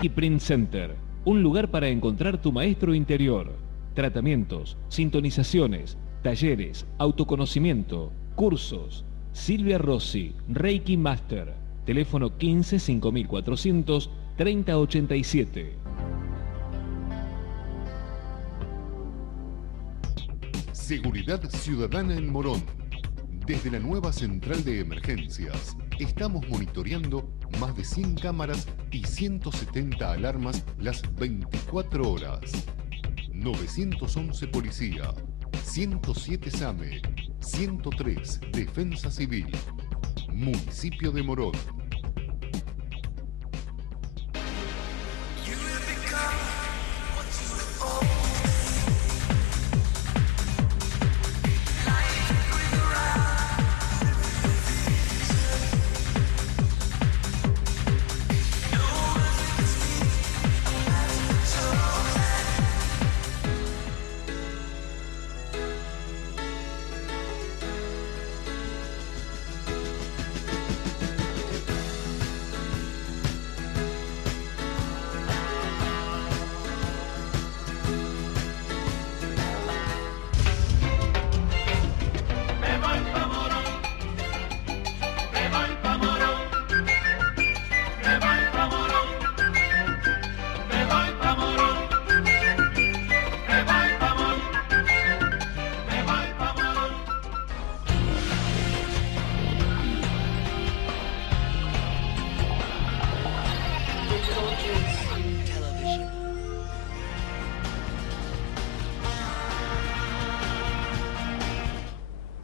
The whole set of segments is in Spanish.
Reiki Print Center, un lugar para encontrar tu maestro interior. Tratamientos, sintonizaciones, talleres, autoconocimiento, cursos. Silvia Rossi, Reiki Master. Teléfono 15 5400 3087. Seguridad Ciudadana en Morón. Desde la nueva central de emergencias, estamos monitoreando más de 100 cámaras y 170 alarmas las 24 horas. 911 Policía, 107 SAME, 103 Defensa Civil. Municipio de Morón.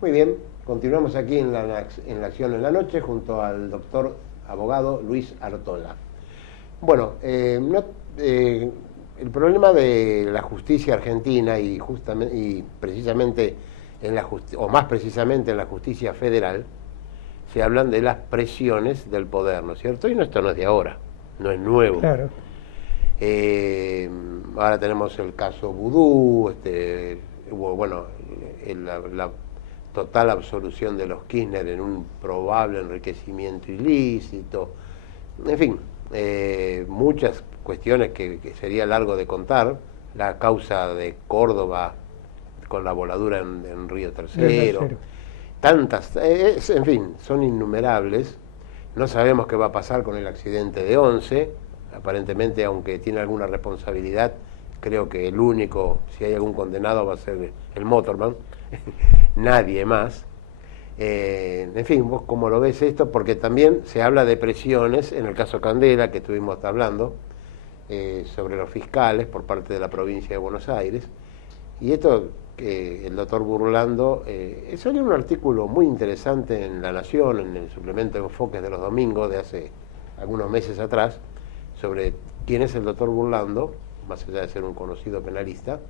Muy bien, continuamos aquí en la Acción en la Noche junto al doctor abogado Luis Artola. Bueno, el problema de la justicia argentina y precisamente más precisamente en la justicia federal, se hablan de las presiones del poder, ¿no es cierto? Y esto no es de ahora, no es nuevo. Claro. Ahora tenemos el caso Vudú, hubo, bueno, la total absolución de los Kirchner en un probable enriquecimiento ilícito, en fin, muchas cuestiones que sería largo de contar, la causa de Córdoba con la voladura en Río Tercero, tantas, en fin, son innumerables. No sabemos qué va a pasar con el accidente de Once, aparentemente, aunque tiene alguna responsabilidad, creo que el único, si hay algún condenado, va a ser el Motorman, nadie más. En fin, vos cómo lo ves esto, porque también se habla de presiones, en el caso Candela, que estuvimos hablando, sobre los fiscales por parte de la provincia de Buenos Aires, y esto, el doctor Burlando, salió un artículo muy interesante en La Nación, en el suplemento de Enfoques de los domingos de hace algunos meses atrás, sobre quién es el doctor Burlando, más allá de ser un conocido penalista,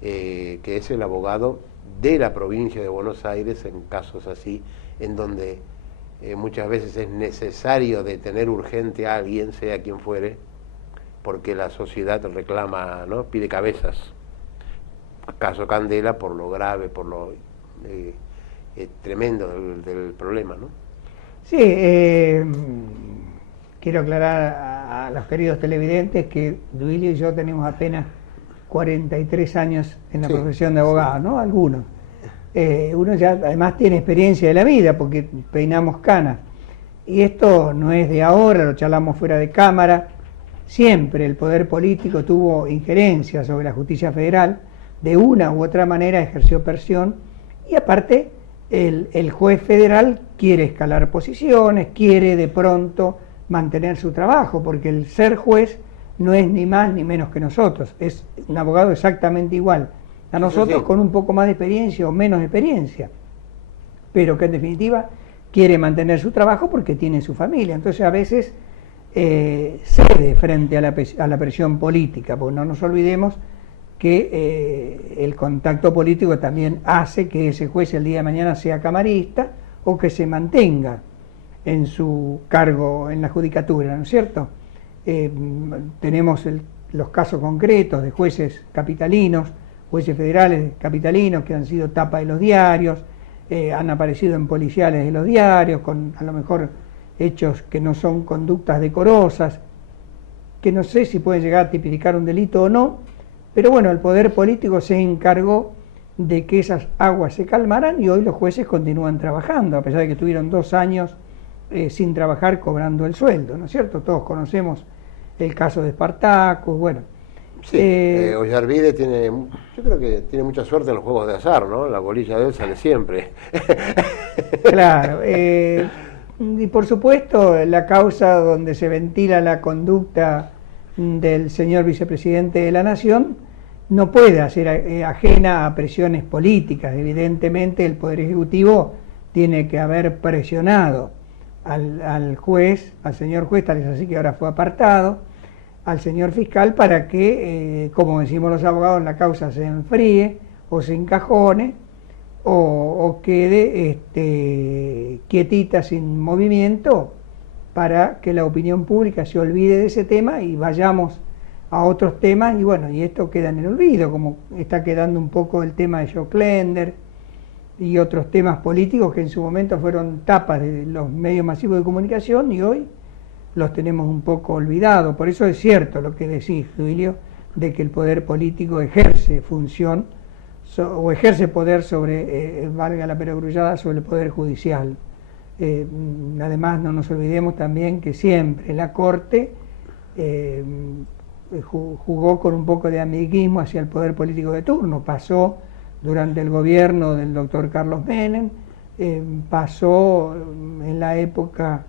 que es el abogado de la provincia de Buenos Aires en casos así, en donde muchas veces es necesario detener urgente a alguien, sea quien fuere, porque la sociedad reclama, ¿no?, pide cabezas. Caso Candela, por lo grave, por lo tremendo del problema, ¿no? Sí, quiero aclarar a los queridos televidentes que Duilio y yo tenemos apenas 43 años en la profesión de abogado, ¿no? Algunos. Uno ya además tiene experiencia de la vida porque peinamos canas. Y esto no es de ahora, lo charlamos fuera de cámara. Siempre el poder político tuvo injerencia sobre la justicia federal, de una u otra manera ejerció presión, y aparte el juez federal quiere escalar posiciones, quiere de pronto mantener su trabajo, porque el ser juez no es ni más ni menos que nosotros, es un abogado exactamente igual a nosotros, con un poco más de experiencia o menos experiencia, pero que en definitiva quiere mantener su trabajo porque tiene su familia. Entonces a veces cede frente a la presión política, porque no nos olvidemos que el contacto político también hace que ese juez el día de mañana sea camarista o que se mantenga en su cargo en la judicatura, ¿no es cierto? Tenemos los casos concretos de jueces capitalinos, jueces federales capitalinos que han sido tapa de los diarios, han aparecido en policiales de los diarios, con a lo mejor hechos que no son conductas decorosas, que no sé si pueden llegar a tipificar un delito o no, pero bueno, el poder político se encargó de que esas aguas se calmaran y hoy los jueces continúan trabajando, a pesar de que tuvieron 2 años sin trabajar cobrando el sueldo, ¿no es cierto? Todos conocemos el caso de Spartacus, bueno. Sí, Ollarvide tiene, yo creo que tiene mucha suerte en los juegos de azar, ¿no? La bolilla de él sale siempre. Claro, y por supuesto la causa donde se ventila la conducta del señor vicepresidente de la Nación no puede ser ajena a presiones políticas. Evidentemente el Poder Ejecutivo tiene que haber presionado al juez, al señor juez, tal es así que ahora fue apartado, al señor fiscal para que, como decimos los abogados, la causa se enfríe o se encajone o quede quietita sin movimiento para que la opinión pública se olvide de ese tema y vayamos a otros temas y bueno, y esto queda en el olvido, como está quedando un poco el tema de Joe Klender y otros temas políticos que en su momento fueron tapas de los medios masivos de comunicación y hoy los tenemos un poco olvidados. Por eso es cierto lo que decís, Duilio, de que el poder político ejerce función o ejerce poder sobre, valga la perogrullada, sobre el poder judicial. Además no nos olvidemos también que siempre la Corte jugó con un poco de amiguismo hacia el poder político de turno. Pasó durante el gobierno del doctor Carlos Menem, pasó en la época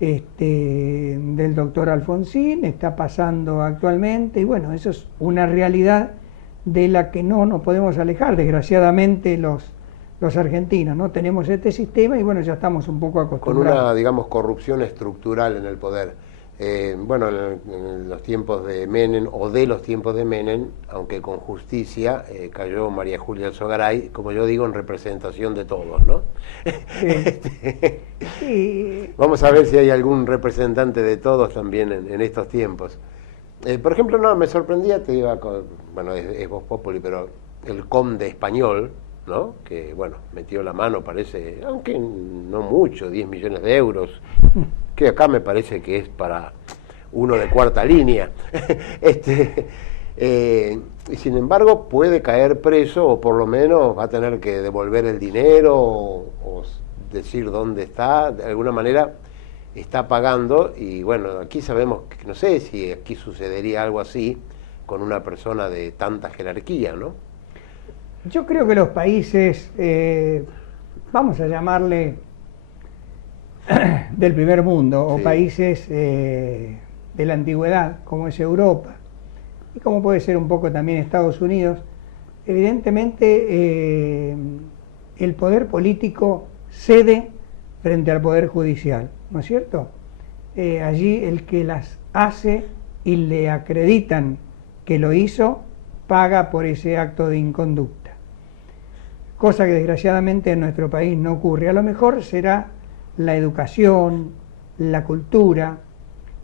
del doctor Alfonsín, está pasando actualmente, y bueno, eso es una realidad de la que no nos podemos alejar, desgraciadamente los argentinos, ¿no? Tenemos este sistema y bueno, ya estamos un poco acostumbrados. Con una, digamos, corrupción estructural en el poder. Bueno, en los tiempos de Menem, o de los tiempos de Menem, aunque con justicia, cayó María Julia Alzogaray, como yo digo, en representación de todos, ¿no? Sí. Sí. Vamos a ver si hay algún representante de todos también en estos tiempos. Por ejemplo, no, me sorprendía, te iba bueno, es Voz Populi, pero el conde español, ¿no? Que, bueno, metió la mano, parece, aunque no mucho, 10 millones de euros, que acá me parece que es para uno de cuarta línea. Y sin embargo puede caer preso, o por lo menos va a tener que devolver el dinero, o decir dónde está, de alguna manera está pagando, y bueno, aquí sabemos que no sé si aquí sucedería algo así con una persona de tanta jerarquía, ¿no? Yo creo que los países, vamos a llamarle del primer mundo, o sí, países de la antigüedad, como es Europa, y como puede ser un poco también Estados Unidos, evidentemente el poder político cede frente al poder judicial, ¿no es cierto? Allí el que las hace y le acreditan que lo hizo, paga por ese acto de inconducta. Cosa que desgraciadamente en nuestro país no ocurre. A lo mejor será la educación, la cultura,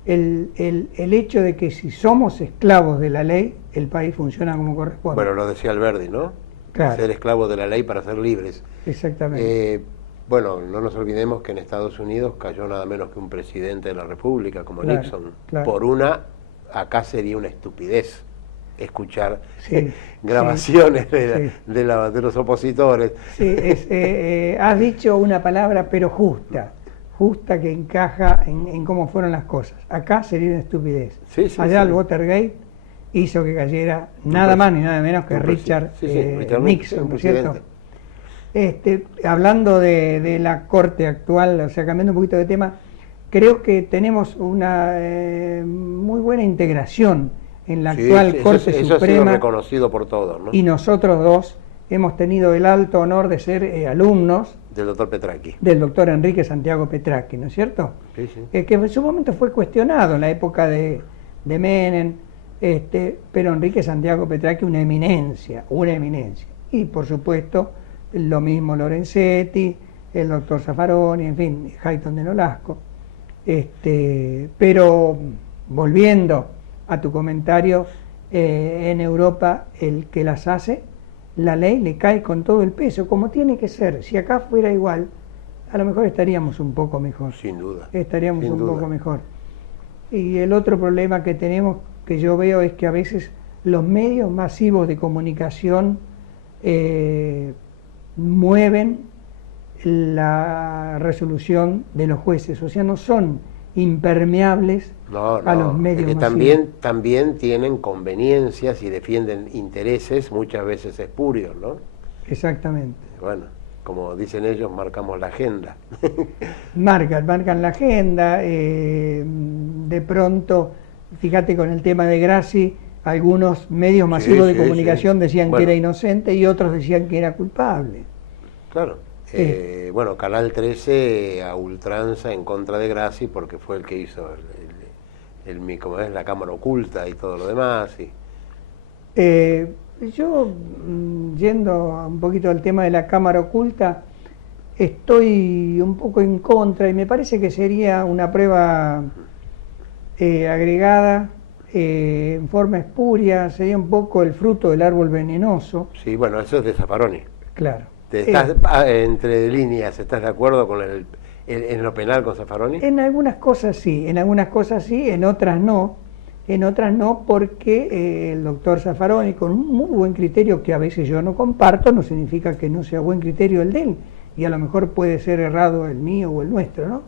el hecho de que si somos esclavos de la ley, el país funciona como corresponde. Bueno, lo decía Alberdi, ¿no? Claro. Ser esclavos de la ley para ser libres. Exactamente. Bueno, no nos olvidemos que en Estados Unidos cayó nada menos que un presidente de la República como Claro, Nixon. claro. Por una, acá sería una estupidez escuchar Sí, grabaciones sí, de los opositores. Sí, has dicho una palabra, pero justa que encaja en cómo fueron las cosas. Acá sería una estupidez. Sí, sí, Allá sí. el Watergate hizo que cayera nada más ni nada menos que Richard Richard Nixon, ¿no es cierto? presidente. Hablando de la Corte actual, o sea, cambiando un poquito de tema, creo que tenemos una muy buena integración en la actual Corte eso Suprema. ha sido reconocido por todos, ¿no? Y nosotros dos hemos tenido el alto honor de ser alumnos Del doctor Petracchi. del doctor Enrique Santiago Petracchi, ¿no es cierto? Sí, sí. Que en su momento fue cuestionado en la época de Menem, pero Enrique Santiago Petracchi una eminencia. Y por supuesto, lo mismo Lorenzetti, el doctor Zaffaroni, en fin, Hayton de Nolasco. Pero volviendo a tu comentario, en Europa el que las hace, la ley le cae con todo el peso, como tiene que ser. Si acá fuera igual, a lo mejor estaríamos un poco mejor. Sin duda. Estaríamos sin un duda. poco mejor. Y el otro problema que tenemos, que yo veo, es que a veces los medios masivos de comunicación mueven la resolución de los jueces, o sea, no son impermeables a los medios que masivos. También tienen conveniencias y defienden intereses muchas veces espurios, ¿no? Exactamente. Bueno, como dicen ellos, marcamos la agenda. Marcan la agenda, de pronto, fíjate con el tema de Grassi, algunos medios masivos de comunicación decían que era inocente y otros decían que era culpable. Claro. Bueno, Canal 13 a ultranza en contra de Grassi porque fue el que hizo como es la cámara oculta y todo lo demás. Yo, yendo un poquito al tema de la cámara oculta, estoy un poco en contra y me parece que sería una prueba agregada en forma espuria, sería un poco el fruto del árbol venenoso. Sí, bueno, eso es de Zaffaroni. Claro. Entre líneas, ¿estás de acuerdo con en lo penal con Zaffaroni? En algunas cosas sí, en otras no. En otras no, porque el doctor Zaffaroni, con un muy buen criterio que a veces yo no comparto, no significa que no sea buen criterio el de él, y a lo mejor puede ser errado el mío o el nuestro, ¿no?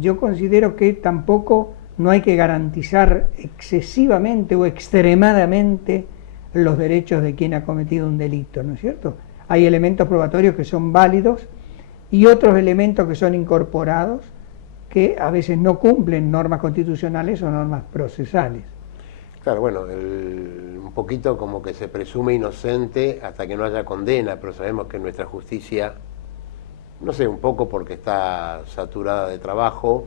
Yo considero que tampoco no hay que garantizar excesivamente o extremadamente los derechos de quien ha cometido un delito, ¿no es cierto? Hay elementos probatorios que son válidos y otros elementos que son incorporados que a veces no cumplen normas constitucionales o normas procesales. Claro, bueno, un poquito como que se presume inocente hasta que no haya condena, pero sabemos que nuestra justicia, no sé, un poco porque está saturada de trabajo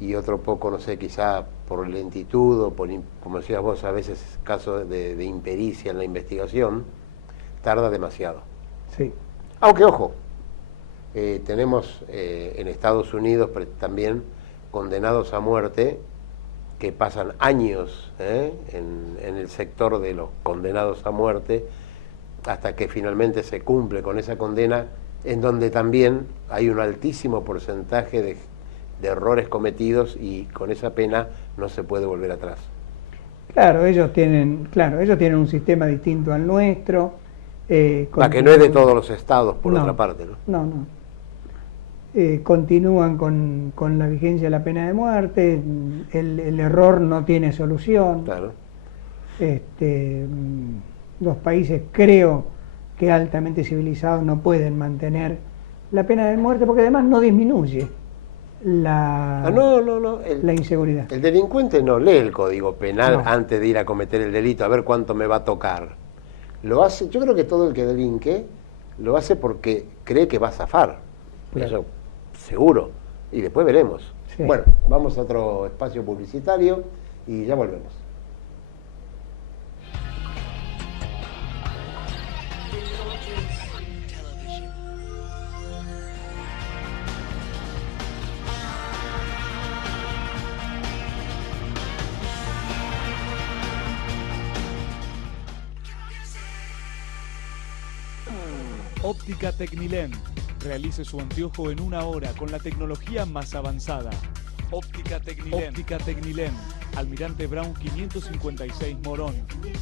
y otro poco, no sé, quizá por lentitud o por, como decías vos, a veces casos de impericia en la investigación, tarda demasiado. Sí. Aunque, ojo, tenemos en Estados Unidos también condenados a muerte que pasan años en el sector de los condenados a muerte hasta que finalmente se cumple con esa condena, en donde también hay un altísimo porcentaje de errores cometidos y con esa pena no se puede volver atrás. Claro, ellos tienen un sistema distinto al nuestro. Que no es de todos los estados, por otra parte, ¿no? No. Continúan con la vigencia de la pena de muerte, el error no tiene solución. Claro. Los países, creo que altamente civilizados, no pueden mantener la pena de muerte porque además no disminuye la inseguridad. El delincuente no lee el Código Penal antes de ir a cometer el delito, a ver cuánto me va a tocar. Lo hace, yo creo que todo el que delinque lo hace porque cree que va a zafar. Claro. Eso seguro. Y después veremos. Sí. Bueno, vamos a otro espacio publicitario y ya volvemos. Óptica Tecnilén. Realice su anteojo en 1 hora con la tecnología más avanzada. Óptica Tecnilén. Óptica Tecnilén. Almirante Brown 556 Morón.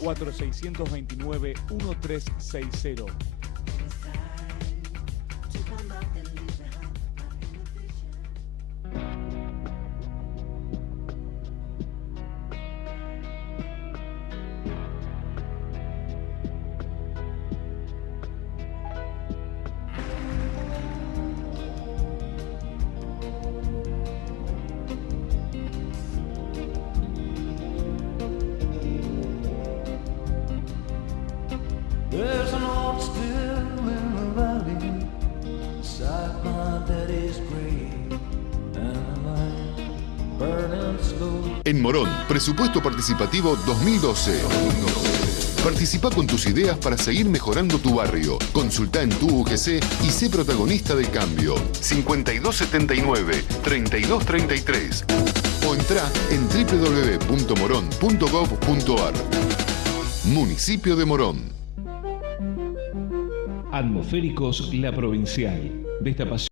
4629-1360. There's an old still in the valley beside my daddy's grave, and a light burning slow. En Morón, Presupuesto Participativo 2012. Participa con tus ideas para seguir mejorando tu barrio. Consulta en tu UGC y sé protagonista del cambio. 5279-3233 o entra en www.moron.gov.ar. Municipio de Morón. Atmosféricos La Provincial. Destapación.